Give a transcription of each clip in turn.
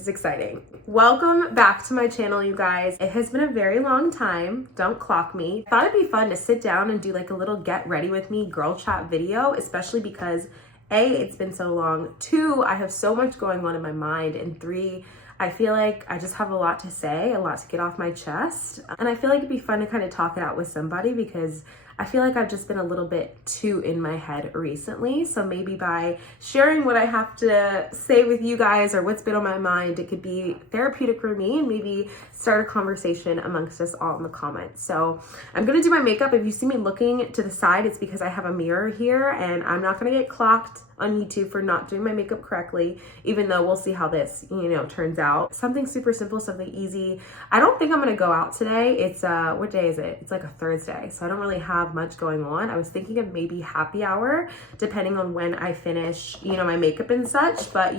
is exciting. Welcome back to my channel, you guys. It has been a very long time. Don't clock me. I thought it'd be fun to sit down and do like a little get ready with me girl chat video, especially because A, it's been so long. 2, I have so much going on in my mind. And 3, I feel like I just have a lot to say, a lot to get off my chest. And I feel like it'd be fun to kind of talk it out with somebody because I feel like I've just been a little bit too in my head recently. So maybe by sharing what I have to say with you guys or what's been on my mind, it could be therapeutic for me and maybe start a conversation amongst us all in the comments. So I'm gonna do my makeup. If you see me looking to the side, it's because I have a mirror here and I'm not gonna get clocked on YouTube for not doing my makeup correctly, even though we'll see how this, turns out. Something super simple, something easy. I don't think I'm gonna go out today. It's, what day is it? It's like a Thursday, so I don't really have much going on. I was thinking of maybe happy hour, depending on when I finish, my makeup and such, but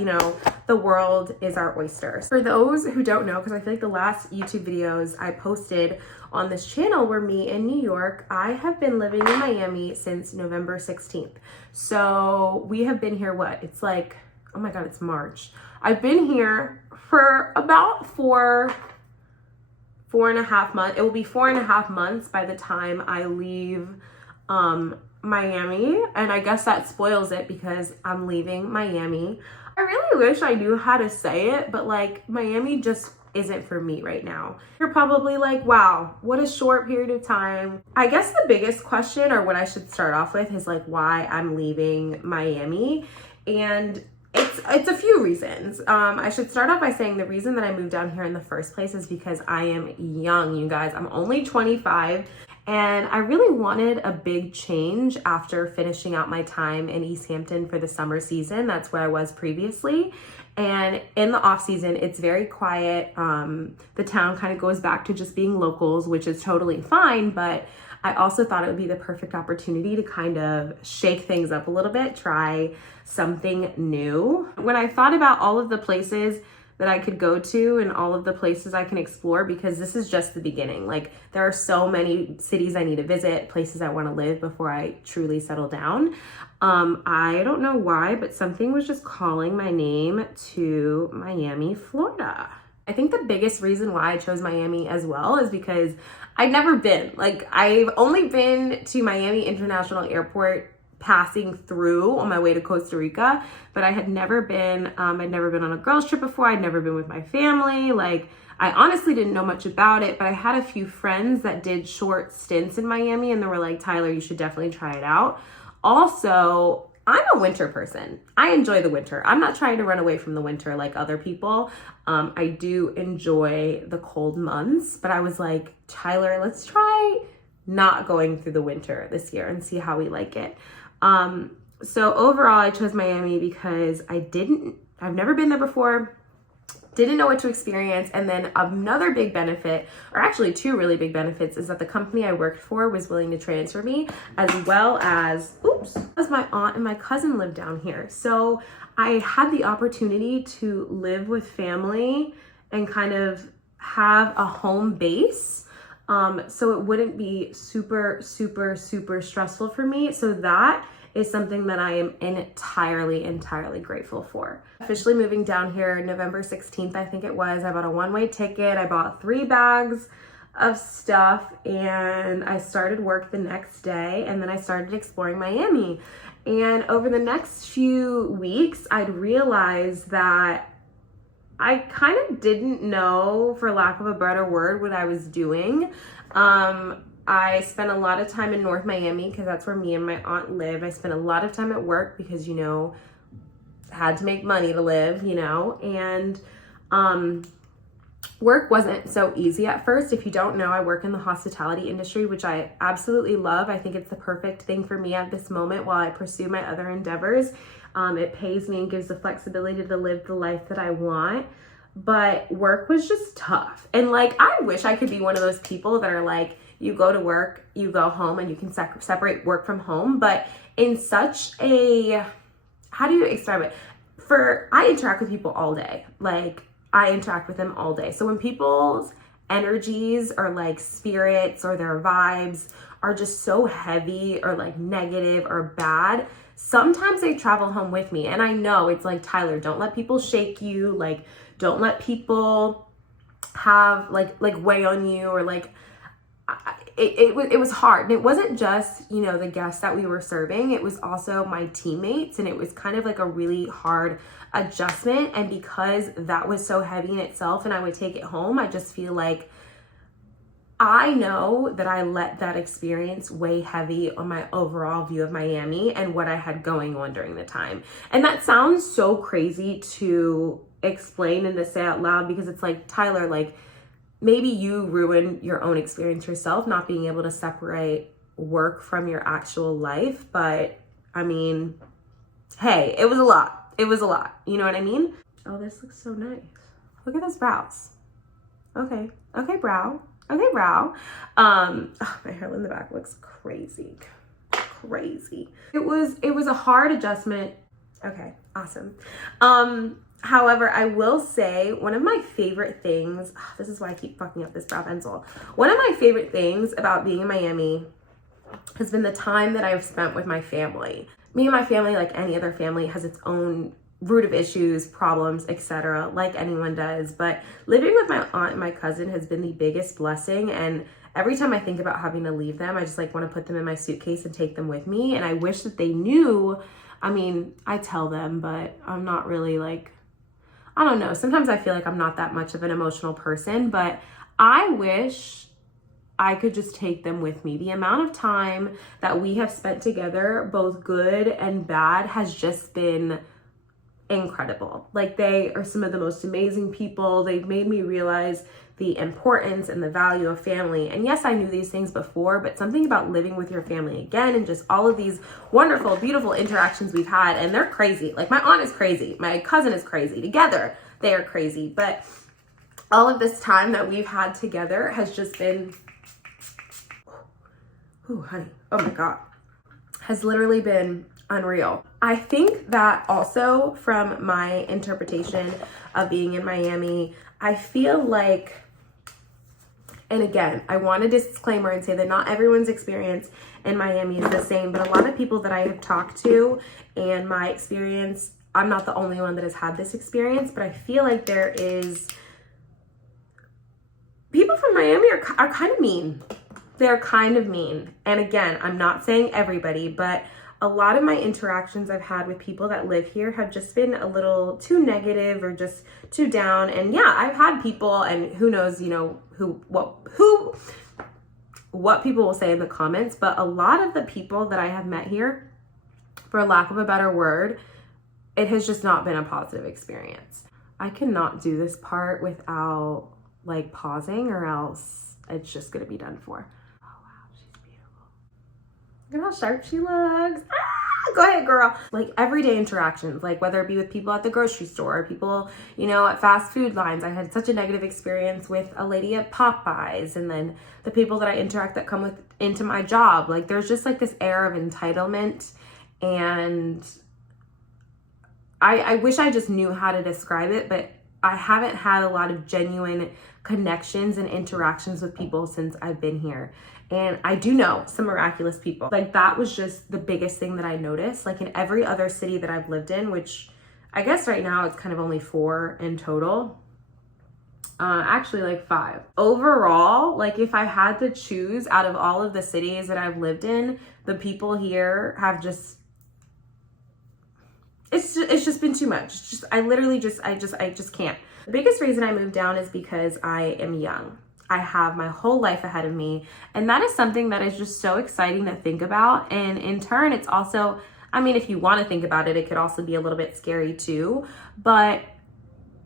the world is our oyster. For those who don't know, because I feel like the last YouTube videos I posted on this channel were me in New York. I have been living in Miami since November 16th. So we have been here, it's like, oh my God, it's March. I've been here for about four and a half months. It will be 4.5 months by the time I leave Miami. And I guess that spoils it because I'm leaving Miami. I really wish I knew how to say it, but like Miami just isn't for me right now. You're probably like, wow, what a short period of time. I guess the biggest question, or what I should start off with, is like why I'm leaving Miami. And it's a few reasons. I should start off by saying the reason that I moved down here in the first place is because I am young, you guys. I'm only 25. And I really wanted a big change after finishing out my time in East Hampton for the summer season. That's where I was previously. And in the off season, it's very quiet. The town kind of goes back to just being locals, which is totally fine. But I also thought it would be the perfect opportunity to kind of shake things up a little bit, try something new. When I thought about all of the places that I could go to and all of the places I can explore, because this is just the beginning. Like there are so many cities I need to visit, places I want to live before I truly settle down. I don't know why, but something was just calling my name to Miami, Florida. I think the biggest reason why I chose Miami as well is because I've never been. Like I've only been to Miami International Airport passing through on my way to Costa Rica, but I had never been, I'd never been on a girls trip before. I'd never been with my family. Like I honestly didn't know much about it, but I had a few friends that did short stints in Miami and they were like, Tyler, you should definitely try it out. Also, I'm a winter person. I enjoy the winter. I'm not trying to run away from the winter like other people. I do enjoy the cold months, but I was like, Tyler, let's try not going through the winter this year and see how we like it. So overall, I chose Miami because I've never been there before, didn't know what to experience. And then another big benefit, or actually 2 really big benefits, is that the company I worked for was willing to transfer me, as well as my aunt and my cousin live down here. So I had the opportunity to live with family and kind of have a home base. So it wouldn't be super, super, super stressful for me. So that is something that I am entirely grateful for. Officially moving down here November 16th, I think it was. I bought a one-way ticket. I bought 3 bags of stuff and I started work the next day, and then I started exploring Miami. And over the next few weeks, I'd realized that I kind of didn't know, for lack of a better word, what I was doing. I spent a lot of time in North Miami because that's where me and my aunt live. I spent a lot of time at work because, had to make money to live, and work wasn't so easy at first. If you don't know, I work in the hospitality industry, which I absolutely love. I think it's the perfect thing for me at this moment while I pursue my other endeavors. It pays me and gives the flexibility to live the life that I want. But work was just tough. And like, I wish I could be one of those people that are like, you go to work, you go home, and you can separate work from home. But in such a, how do you describe it? I interact with people all day. Like I interact with them all day. So when people's energies or like spirits or their vibes are just so heavy or like negative or bad, sometimes they travel home with me. And I know it's like, Tyler, don't let people shake you. Like, Don't let people have like weigh on you, or like it was hard. And it wasn't just, you know, the guests that we were serving, it was also my teammates, and it was kind of like a really hard adjustment. And because that was so heavy in itself and I would take it home, I just feel like I know that I let that experience weigh heavy on my overall view of Miami and what I had going on during the time. And that sounds so crazy to explain and to say out loud, because it's like, Tyler, like, maybe you ruin your own experience yourself, not being able to separate work from your actual life. But I mean, hey, it was a lot. It was a lot. You know what I mean? Oh, this looks so nice. Look at those brows. Okay. Okay, brow. Okay, brow. Oh, my hair in the back looks crazy. Crazy. It was a hard adjustment. Okay, awesome. However, I will say one of my favorite things, this is why I keep fucking up this brow pencil. One of my favorite things about being in Miami has been the time that I've spent with my family. Me and my family, like any other family, has its own root of issues, problems, etc., like anyone does. But living with my aunt and my cousin has been the biggest blessing. And every time I think about having to leave them, I just like want to put them in my suitcase and take them with me. And I wish that they knew. I mean, I tell them, but I'm not really like, I don't know. Sometimes I feel like I'm not that much of an emotional person, but I wish I could just take them with me. The amount of time that we have spent together, both good and bad, has just been incredible. Like, they are some of the most amazing people. They've made me realize the importance and the value of family. And yes, I knew these things before, but something about living with your family again and just all of these wonderful, beautiful interactions we've had, and they're crazy. Like, my aunt is crazy. My cousin is crazy. Together, they are crazy. But all of this time that we've had together has just been, ooh, honey, oh my God, has literally been unreal. I think that also from my interpretation of being in Miami, I feel like, and again, I want a disclaimer and say that not everyone's experience in Miami is the same, but a lot of people that I have talked to and my experience, I'm not the only one that has had this experience, but I feel like there is, people from Miami are kind of mean. They're kind of mean. And again, I'm not saying everybody, but a lot of my interactions I've had with people that live here have just been a little too negative or just too down. And yeah, I've had people, and who knows, you know, what people will say in the comments, but a lot of the people that I have met here, for lack of a better word, it has just not been a positive experience. I cannot do this part without like pausing, or else it's just gonna be done for. Look at how sharp she looks. Ah, go ahead, girl. Like, everyday interactions, like whether it be with people at the grocery store, or people, you know, at fast food lines. I had such a negative experience with a lady at Popeyes, and then the people that I interact that come into my job. Like, there's just like this air of entitlement, and I wish I just knew how to describe it, but I haven't had a lot of genuine connections and interactions with people since I've been here. And I do know some miraculous people. Like, that was just the biggest thing that I noticed. Like, in every other city that I've lived in, which I guess right now it's kind of only 4 in total. Actually like 5. Overall, like, if I had to choose out of all of the cities that I've lived in, the people here have just, it's just been too much. It's just, I just can't. The biggest reason I moved down is because I am young. I have my whole life ahead of me. And that is something that is just so exciting to think about. And in turn, it's also, I mean, if you want to think about it, it could also be a little bit scary too. But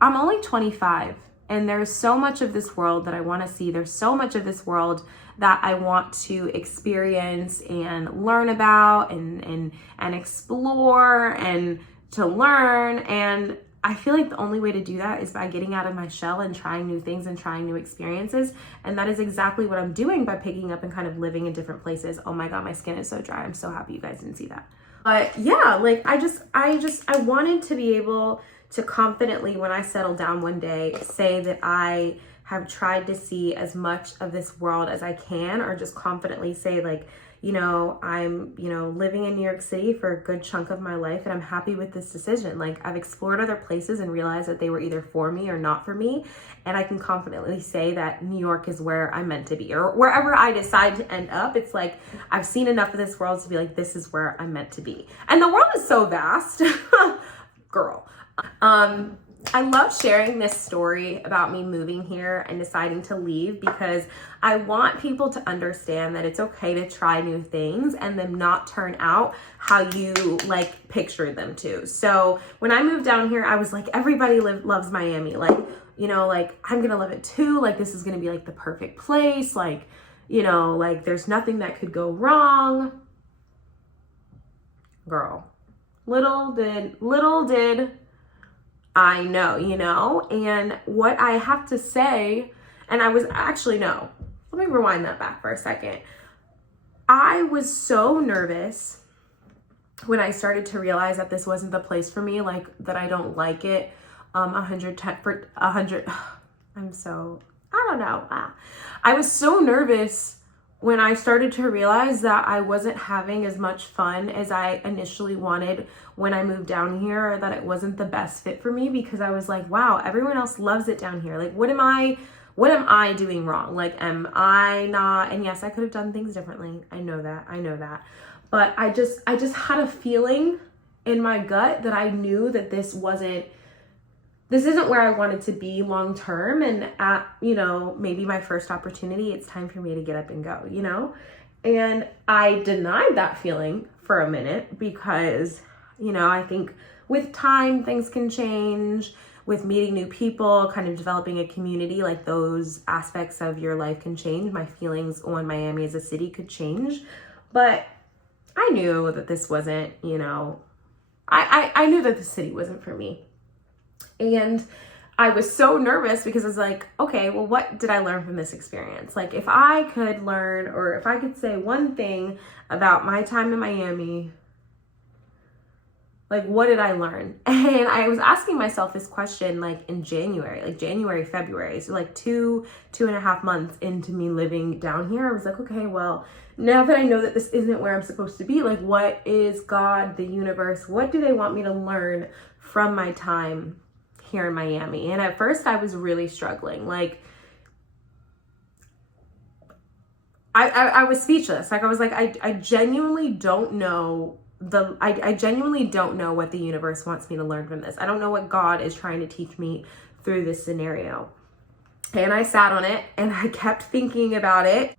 I'm only 25, and there's so much of this world that I want to see. There's so much of this world that I want to experience and learn about and explore and to learn. And I feel like the only way to do that is by getting out of my shell and trying new things and trying new experiences. And that is exactly what I'm doing by picking up and kind of living in different places. Oh my God, my skin is so dry. I'm so happy you guys didn't see that. But yeah, like, I wanted to be able to confidently, when I settle down one day, say that I have tried to see as much of this world as I can, or just confidently say, like, I'm, living in New York City for a good chunk of my life, and I'm happy with this decision. Like, I've explored other places and realized that they were either for me or not for me. And I can confidently say that New York is where I'm meant to be, or wherever I decide to end up. It's like, I've seen enough of this world to be like, this is where I'm meant to be. And the world is so vast, girl. I love sharing this story about me moving here and deciding to leave, because I want people to understand that it's okay to try new things and them not turn out how you like pictured them to. So when I moved down here, I was like, everybody loves Miami. Like, I'm gonna love it too. Like, this is gonna be like the perfect place. Like, there's nothing that could go wrong. Girl, little did I know, and what I have to say, and I was actually, no, let me rewind that back for a second. I was so nervous when I started to realize that this wasn't the place for me, like that I don't like it. 110 for 100. I don't know. I was so nervous when I started to realize that I wasn't having as much fun as I initially wanted when I moved down here, or that it wasn't the best fit for me, because I was like, wow, everyone else loves it down here. Like, what am I doing wrong? Like, am I not? And yes, I could have done things differently. I know that. But I just had a feeling in my gut that I knew that this isn't where I wanted to be long term. And at, maybe my first opportunity, it's time for me to get up and go, And I denied that feeling for a minute because, I think with time, things can change. With meeting new people, kind of developing a community, like those aspects of your life can change. My feelings on Miami as a city could change. But I knew that this wasn't, I knew that the city wasn't for me. And I was so nervous because I was like, okay, well, what did I learn from this experience? Like, if I could learn, or if I could say one thing about my time in Miami, like, what did I learn? And I was asking myself this question, like, in January, February. So like 2.5 months into me living down here, I was like, okay, well, now that I know that this isn't where I'm supposed to be, like, what is God, the universe, what do they want me to learn from my time here in Miami? And at first I was really struggling. Like, I was speechless. Like, I was like, I genuinely don't know I genuinely don't know what the universe wants me to learn from this. I don't know what God is trying to teach me through this scenario. And I sat on it and I kept thinking about it.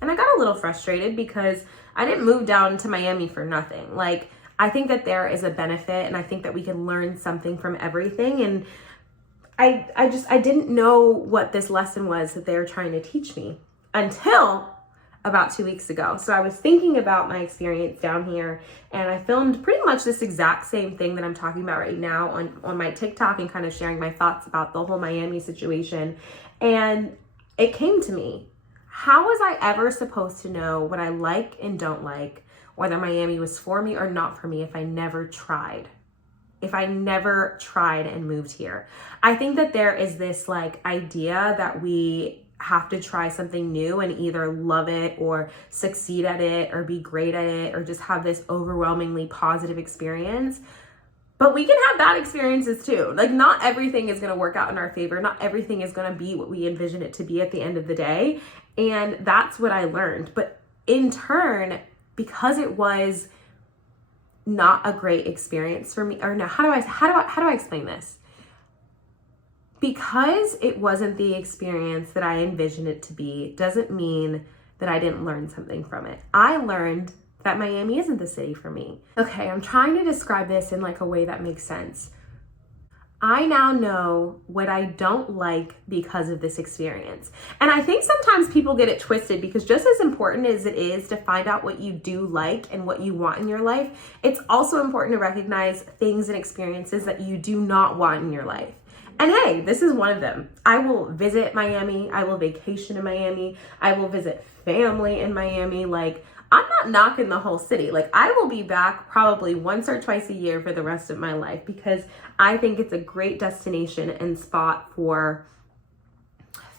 And I got a little frustrated because I didn't move down to Miami for nothing. Like, I think that there is a benefit, and I think that we can learn something from everything. And I didn't know what this lesson was that they were trying to teach me until about 2 weeks ago. So I was thinking about my experience down here, and I filmed pretty much this exact same thing that I'm talking about right now on my TikTok, and kind of sharing my thoughts about the whole Miami situation. And it came to me, how was I ever supposed to know what I like and don't like, whether Miami was for me or not for me, if I never tried? If I never tried and moved here? I think that there is this like idea that we have to try something new and either love it or succeed at it or be great at it or just have this overwhelmingly positive experience. But we can have bad experiences too. Like, not everything is going to work out in our favor. Not everything is going to be what we envision it to be at the end of the day. And that's what I learned. But in turn, because it was not a great experience for me, or no, how do I explain this? Because it wasn't the experience that I envisioned it to be, doesn't mean that I didn't learn something from it. I learned that Miami isn't the city for me. Okay, I'm trying to describe this in like a way that makes sense. I now know what I don't like because of this experience. And I think sometimes people get it twisted, because just as important as it is to find out what you do like and what you want in your life, it's also important to recognize things and experiences that you do not want in your life. And hey, this is one of them. I will visit Miami. I will vacation in Miami. I will visit family in Miami. Like, I'm not knocking the whole city. Like, I will be back probably once or twice a year for the rest of my life, because I think it's a great destination and spot for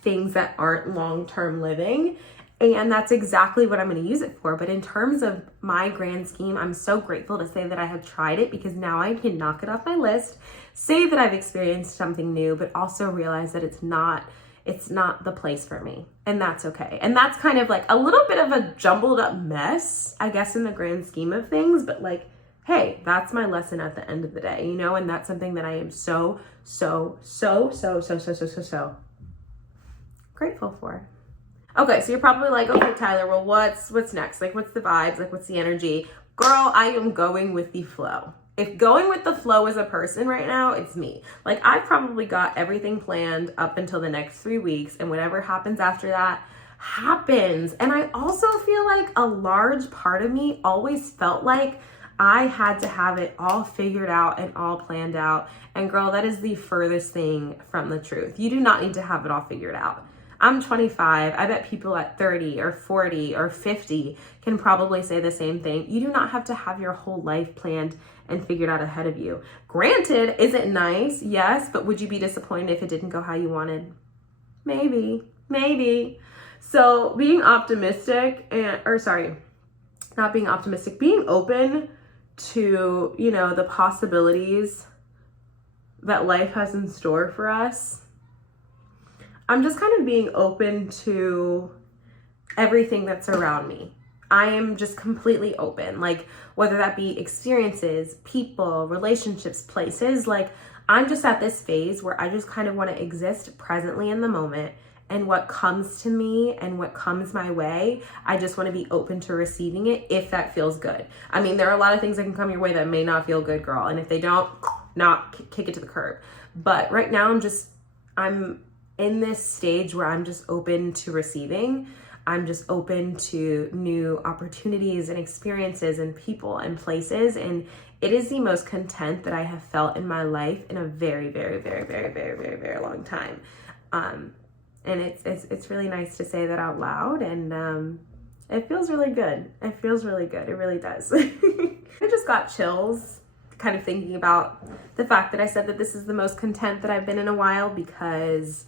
things that aren't long-term living. And that's exactly what I'm going to use it for. But in terms of my grand scheme, I'm so grateful to say that I have tried it, because now I can knock it off my list, say that I've experienced something new, but also realize that it's not the place for me. And that's okay. And that's kind of like a little bit of a jumbled up mess, I guess, in the grand scheme of things. But like, hey, that's my lesson at the end of the day, you know? And that's something that I am so grateful for. Okay, so you're probably like, okay, Tyler, well, what's next? Like, what's the vibes? Like, what's the energy? Girl, I am going with the flow. If going with the flow is a person right now, it's me. Like, I've probably got everything planned up until the next 3 weeks, and whatever happens after that happens. And I also feel like a large part of me always felt like I had to have it all figured out and all planned out. And girl, that is the furthest thing from the truth. You do not need to have it all figured out. I'm 25. I bet people at 30 or 40 or 50 can probably say the same thing. You do not have to have your whole life planned and figured out ahead of you. Granted, is it nice? Yes, but would you be disappointed if it didn't go how you wanted? Maybe. So being optimistic being open to, you know, the possibilities that life has in store for us. I'm just kind of being open to everything that's around me. I am just completely open, like whether that be experiences, people, relationships, places. Like, I'm just at this phase where I just kind of want to exist presently in the moment, and what comes to me and what comes my way, I just want to be open to receiving it if that feels good. I mean, there are a lot of things that can come your way that may not feel good, girl. And if they don't, not kick it to the curb. But right now I'm in this stage where I'm just open to receiving. I'm just open to new opportunities and experiences and people and places. And it is the most content that I have felt in my life in a very, very, very, very, very, very, very long time. And it's really nice to say that out loud. And it feels really good. It feels really good. It really does. I just got chills kind of thinking about the fact that I said that this is the most content that I've been in a while, because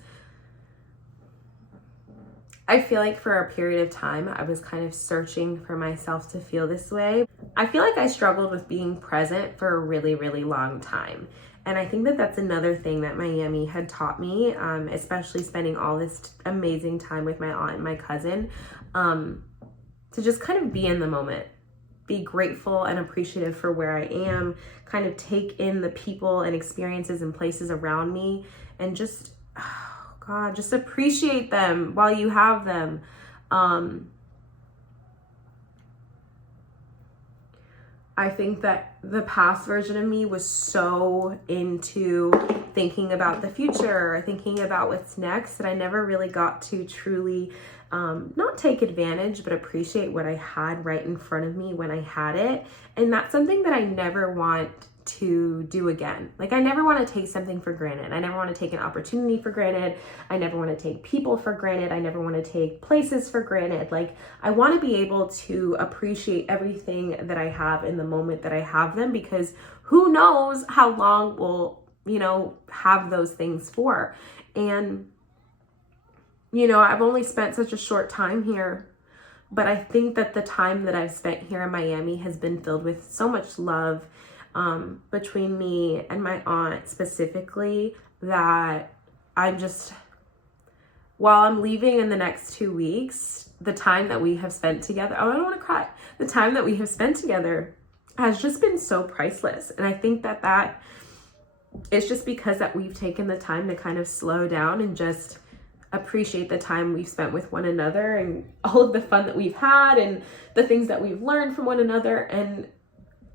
I feel like for a period of time, I was kind of searching for myself to feel this way. I feel like I struggled with being present for a really, really long time. And I think that that's another thing that Miami had taught me, especially spending all this amazing time with my aunt and my cousin, to just kind of be in the moment, be grateful and appreciative for where I am, kind of take in the people and experiences and places around me, and just, oh God, just appreciate them while you have them. I think that the past version of me was so into thinking about the future, thinking about what's next, that I never really got to truly not take advantage, but appreciate what I had right in front of me when I had it. And that's something that I never want to do again. Like, I never want to take something for granted. I never want to take an opportunity for granted. I never want to take people for granted. I never want to take places for granted. Like, I want to be able to appreciate everything that I have in the moment that I have them, because who knows how long we'll, you know, have those things for. And, you know, I've only spent such a short time here, but I think that the time that I've spent here in Miami has been filled with so much love between me and my aunt specifically, that I'm just, while I'm leaving in the next 2 weeks, the time that we have spent together, oh, I don't want to cry. The time that we have spent together has just been so priceless. And I think that it's just because that we've taken the time to kind of slow down and just appreciate the time we've spent with one another, and all of the fun that we've had and the things that we've learned from one another. And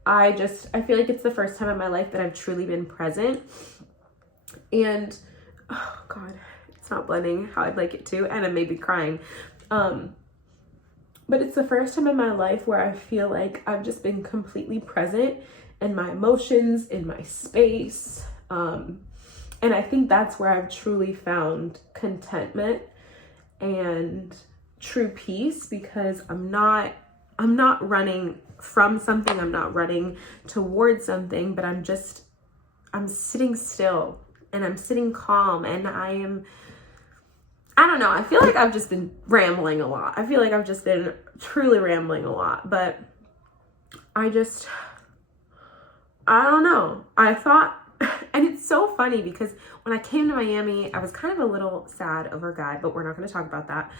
I feel like it's the first time in my life that I've truly been present. And, oh God, it's not blending how I'd like it to, and I may be crying. But it's the first time in my life where I feel like I've just been completely present in my emotions, in my space. And I think that's where I've truly found contentment and true peace, because I'm not running from something, I'm not running towards something, but I'm sitting still, and I'm sitting calm, and I I don't know. I feel like I've just been rambling a lot. I feel like I've just been truly rambling a lot, but I don't know. I thought, and it's so funny because when I came to Miami, I was kind of a little sad over a guy, but we're not going to talk about that.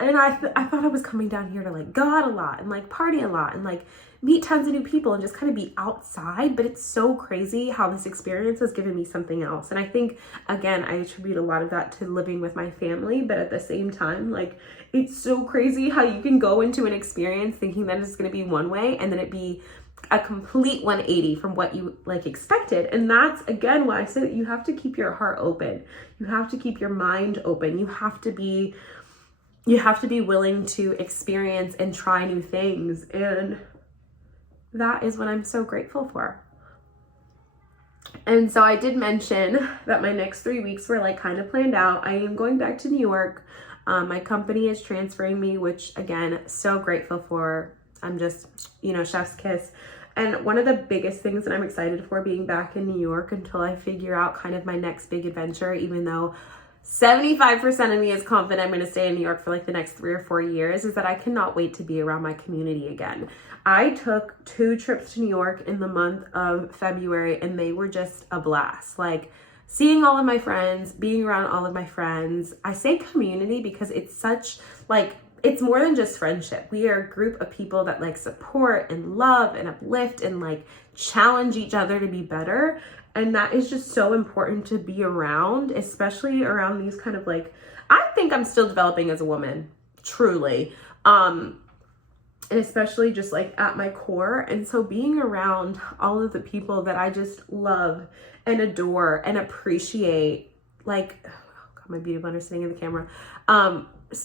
And I thought I was coming down here to like go out a lot and like party a lot and like meet tons of new people and just kind of be outside. But it's so crazy how this experience has given me something else. And I think, again, I attribute a lot of that to living with my family. But at the same time, like, it's so crazy how you can go into an experience thinking that it's going to be one way and then it be a complete 180 from what you like expected. And that's, again, why I say that you have to keep your heart open. You have to keep your mind open. You have to be willing to experience and try new things. And that is what I'm so grateful for. And so I did mention that my next 3 weeks were like kind of planned out. I am going back to New York. My company is transferring me, which again, so grateful for. I'm just, chef's kiss. And one of the biggest things that I'm excited for being back in New York until I figure out kind of my next big adventure, even though 75% of me is confident I'm going to stay in New York for like the next 3 or 4 years, is that I cannot wait to be around my community again. I took 2 trips to New York in the month of February and they were just a blast. Like seeing all of my friends, being around all of my friends. I say community because it's such like, it's more than just friendship. We are a group of people that like support and love and uplift and like challenge each other to be better. And that is just so important to be around, especially around these kind of like, I think I'm still developing as a woman, truly. And especially just like at my core. And so being around all of the people that I just love and adore and appreciate, like, oh God, my beauty blender sitting in the camera.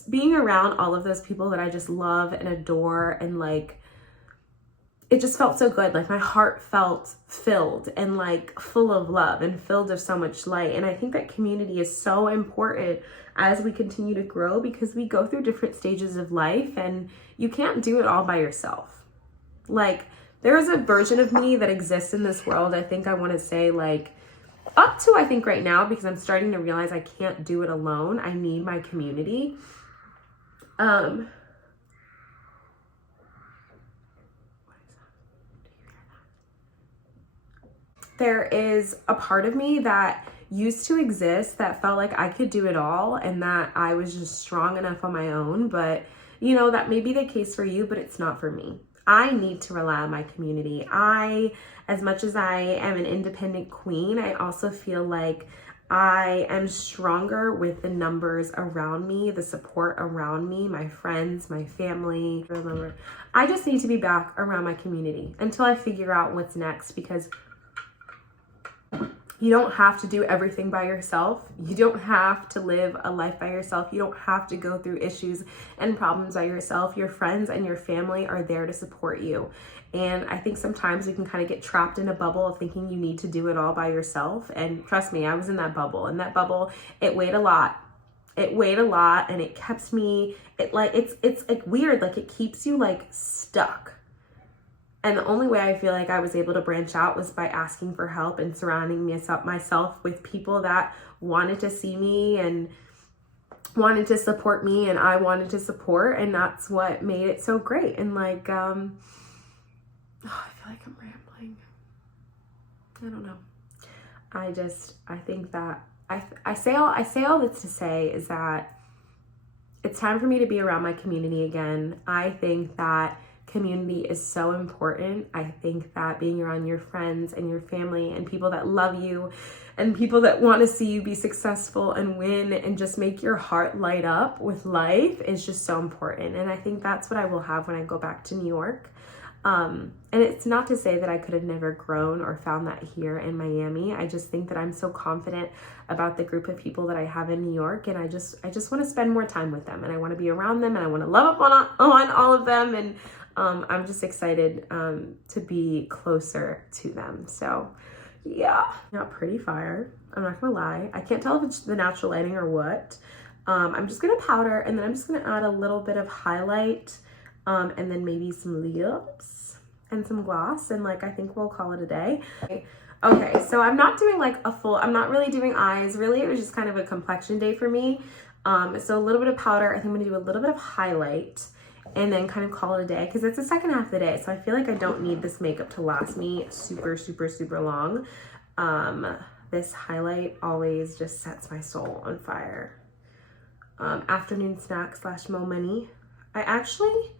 Being around all of those people that I just love and adore, and like, it just felt so good. Like my heart felt filled and like full of love and filled of so much light. And I think that community is so important as we continue to grow, because we go through different stages of life and you can't do it all by yourself. Like there is a version of me that exists in this world. I think I want to say like up to, I think right now, because I'm starting to realize I can't do it alone. I need my community. There is a part of me that used to exist that felt like I could do it all and that I was just strong enough on my own. But that may be the case for you, but it's not for me. I need to rely on my community. As much as I am an independent queen, I also feel like I am stronger with the numbers around me, the support around me, my friends, my family. I just need to be back around my community until I figure out what's next, because you don't have to do everything by yourself. You don't have to live a life by yourself. You don't have to go through issues and problems by yourself. Your friends and your family are there to support you. And I think sometimes we can kind of get trapped in a bubble of thinking you need to do it all by yourself. And trust me, I was in that bubble. And that bubble, it weighed a lot. It weighed a lot, and it kept me, it's like weird, like it keeps you like stuck. And the only way I feel like I was able to branch out was by asking for help and surrounding myself with people that wanted to see me and wanted to support me, and I wanted to support. And that's what made it so great. And like, I feel like I'm rambling. I don't know. I think that I say all this to say is that it's time for me to be around my community again. I think that community is so important. I think that being around your friends and your family and people that love you and people that want to see you be successful and win and just make your heart light up with life is just so important. And I think that's what I will have when I go back to New York. And it's not to say that I could have never grown or found that here in Miami. I just think that I'm so confident about the group of people that I have in New York, and I just want to spend more time with them, and I want to be around them, and I want to love up on all of them, and I'm just excited to be closer to them. So yeah, not pretty fire. I'm not gonna lie. I can't tell if it's the natural lighting or what. I'm just gonna powder, and then I'm just gonna add a little bit of highlight, and then maybe some lips and some gloss, and like I think we'll call it a day. Okay, so I'm not doing like a full, I'm not really doing eyes. Really, it was just kind of a complexion day for me. So a little bit of powder. I think I'm gonna do a little bit of highlight and then kind of call it a day because it's the second half of the day. So I feel like I don't need this makeup to last me super, super, super long. This highlight always just sets my soul on fire. Afternoon snack / Mo Money. I actually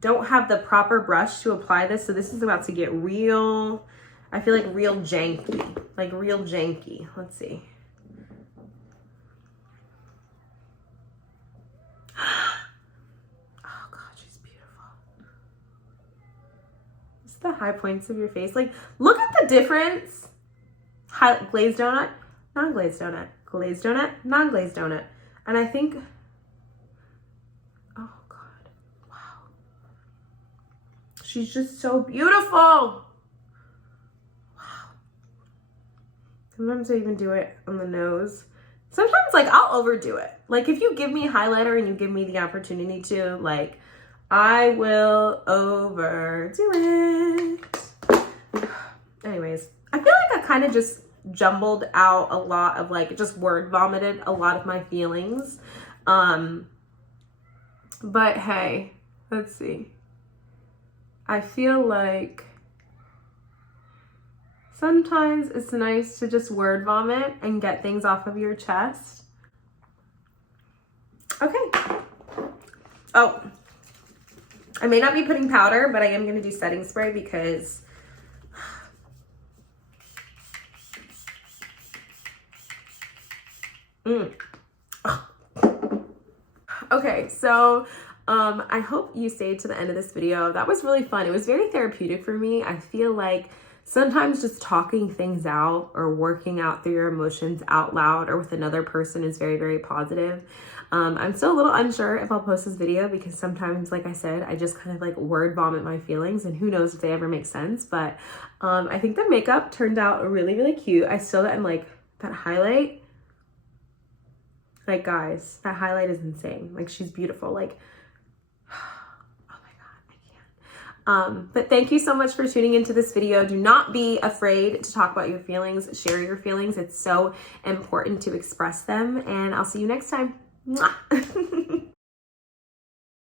don't have the proper brush to apply this, so this is about to get real, I feel like real janky, Let's see. Oh God, she's beautiful. Just the high points of your face. Like, look at the difference. Glazed donut, non-glazed donut, glazed donut, non-glazed donut. And I think, oh God, wow. She's just so beautiful. Wow. Sometimes I even do it on the nose. Sometimes like I'll overdo it. Like if you give me highlighter and you give me the opportunity to, like, I will overdo it. Anyways, I feel like I kind of just jumbled out a lot of, like, just word vomited a lot of my feelings. But hey, let's see. I feel like sometimes it's nice to just word vomit and get things off of your chest. Okay. Oh, I may not be putting powder, but I am going to do setting spray because Okay, so I hope you stayed to the end of this video. That was really fun. It was very therapeutic for me. I feel like sometimes just talking things out or working out through your emotions out loud or with another person is very, very positive. I'm still a little unsure if I'll post this video because sometimes, like I said, I just kind of like word vomit my feelings and who knows if they ever make sense. But I think the makeup turned out really, really cute. I still am like, that highlight, like, guys, that highlight is insane. Like, she's beautiful. Like, oh my God, I can't. But thank you so much for tuning into this video. Do not be afraid to talk about your feelings. Share your feelings. It's so important to express them. And I'll see you next time. Mwah.